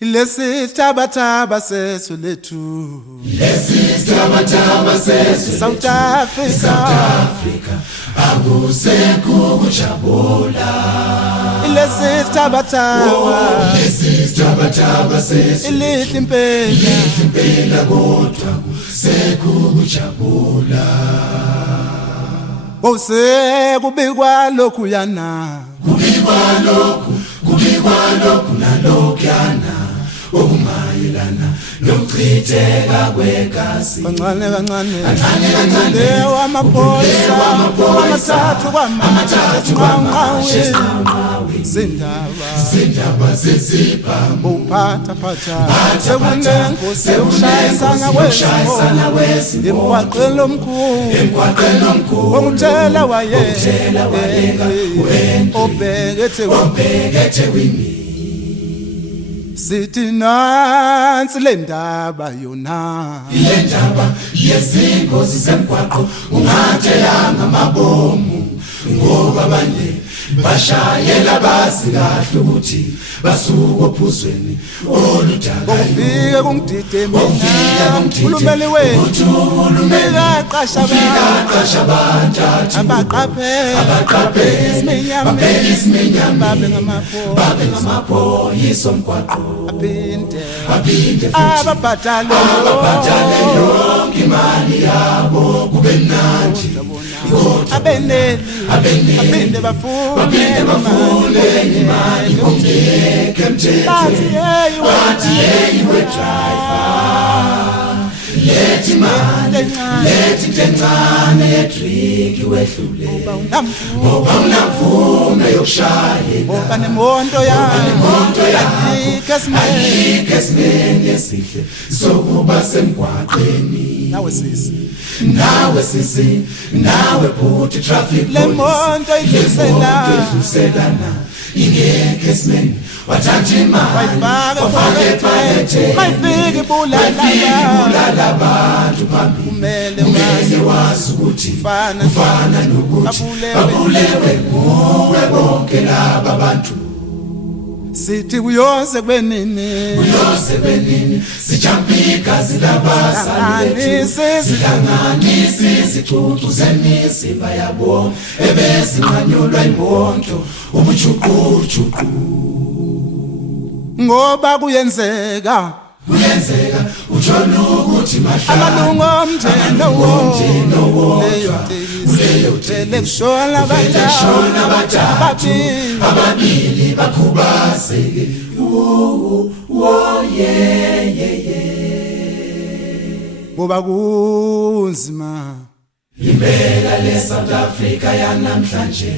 Lesi tabataba sesu letu. Lesi tabataba sesu South Africa. South Africa. Akusekho kujabula. Lesi tabataba. Lesi tabataba sesu Ilithi impela kodwa akusekho kujabula. Ose kubikwa lokhu yana. Kubikwa lokhu nalokhuyana okumayelana nokuchitheka kwegazi. Kancane lewa amaphoyisa amathathu kwamanje zindaba zezibhamu uphatha sekunengozi ukushayisana kwesimo emgwaqeni omkhulu ongutshela wayeka obheke Ethekwini. Sithi nansi le ndaba yona, le ndaba yezingozi zemgwaqo ungatheyanga amabomu ngoba abanye bashayela bazi kahle ukuthi basuka ophuzweni oludaka. Ufike kungidide mina ukhulumeli wethu aqasha abantu abaqaphe isiminyama babe ngamaphoyisa omgwaqo aphinde ababhadale yonke imali yabo kube mnandi aphinde bafune imali ongeke emthethweni bathi hey we driver lethi imali lethi encane yetriki wehlule ngoba unamvume yokushayela ngoba nemonto yakho ayike esimeni esihle sokuba semgwaqeni. Nawe sisi nawe phuthi traffic le monto idluliselana ingeke esimeni wathatha imali wafake ephaketheni mayifike ibulala abantu phambili kumele wazi ukuthi kufana nokuthi babulewe nguwe bonke laba bantu. Sithi kuyoze kwenini sijampika zilabasali zihlanganisi izicucu zemizimba yabo ebezinqanyulwa imonto ubujuqujuqu ngoba kuyenzeka uthola ukuthi amalungu omndeni leyo kushona ababili bakhubazeke. Ngoba kunzima impela le South Africa yanamhlanje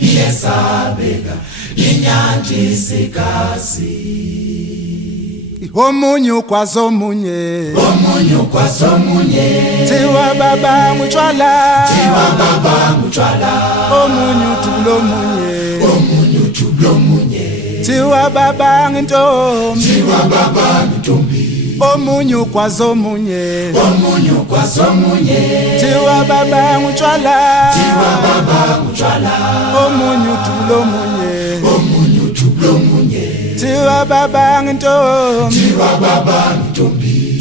iyesabeka inyanti isigazi. Omunye ukwazomunye Thiwa baba ngutshwala omunye uthula omunye Thiwa baba ngintombi omunye ukwazomunye Thiwa baba ngutshwala omunye uthula omunye Thiwa baba ngintombi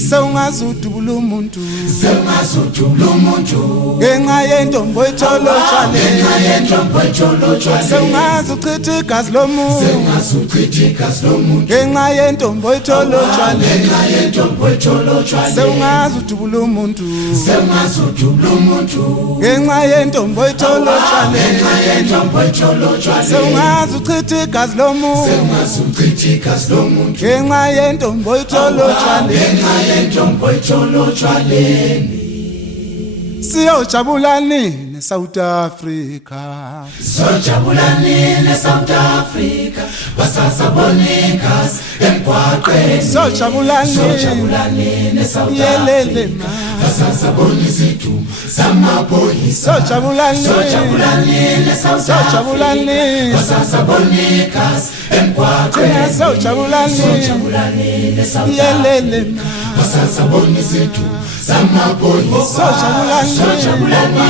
sewungazudubula umuntu ngenxa yentombi oyitholotshwale sewungazuchitha igazi lomuntu ngenxa yentombi oyitholotshwale sewungazudubula umuntu ngenxa yentombi oyitholotshwale sewungazuchitha igazi lomuntu ngenxa yentombi oyitholotshwale siyojabulani neSouth Africa basasabonikas emgwaqeni siyojabulani neSouth yelele basasabona izidumbu zamaphoyisa siyojabulani basasabonikas emgwaqeni siyojabulani yelele basasabona izidumbu zamaphoyisa siyojabulani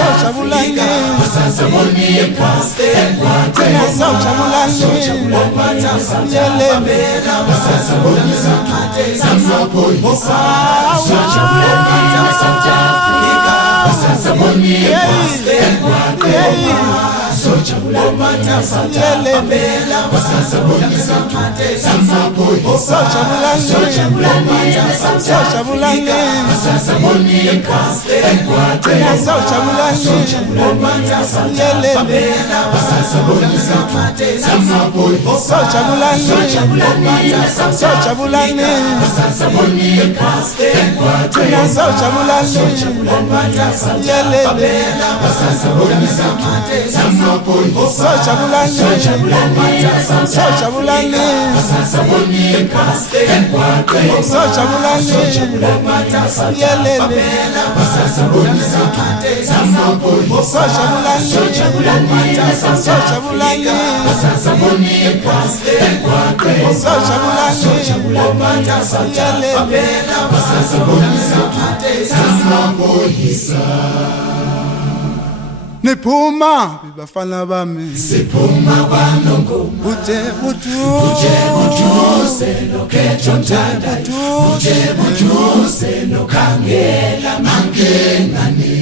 Afrika basasabonisa emgwaqeni omata sasabela basasabonisa samaphoyisa sojabulani South Africa basasabonisa emgwaqeni sojabulani South Africa basasabonisa samaphoyisa sojabulani South Africa basasabonisa emgwaqeni sojabulani South Africa basasabonisa samaphoyisa sojabulani South Africa basasabonisa emgwaqeni sojabulani South Africa basasabonisa samaphoyisa sojabulani South Africa basasabonisa emgwaqeni sojabulani South Africa basasabonisa samaphoyisa sojabulani South Africa basasabonisa emgwaqeni sojabulani South Africa basasabonisa samaphoyisa. Niphuma bafana bami siphuma kwanongoma uje buthuse lokhetho nthanda uje buthuse nokhangela mankengane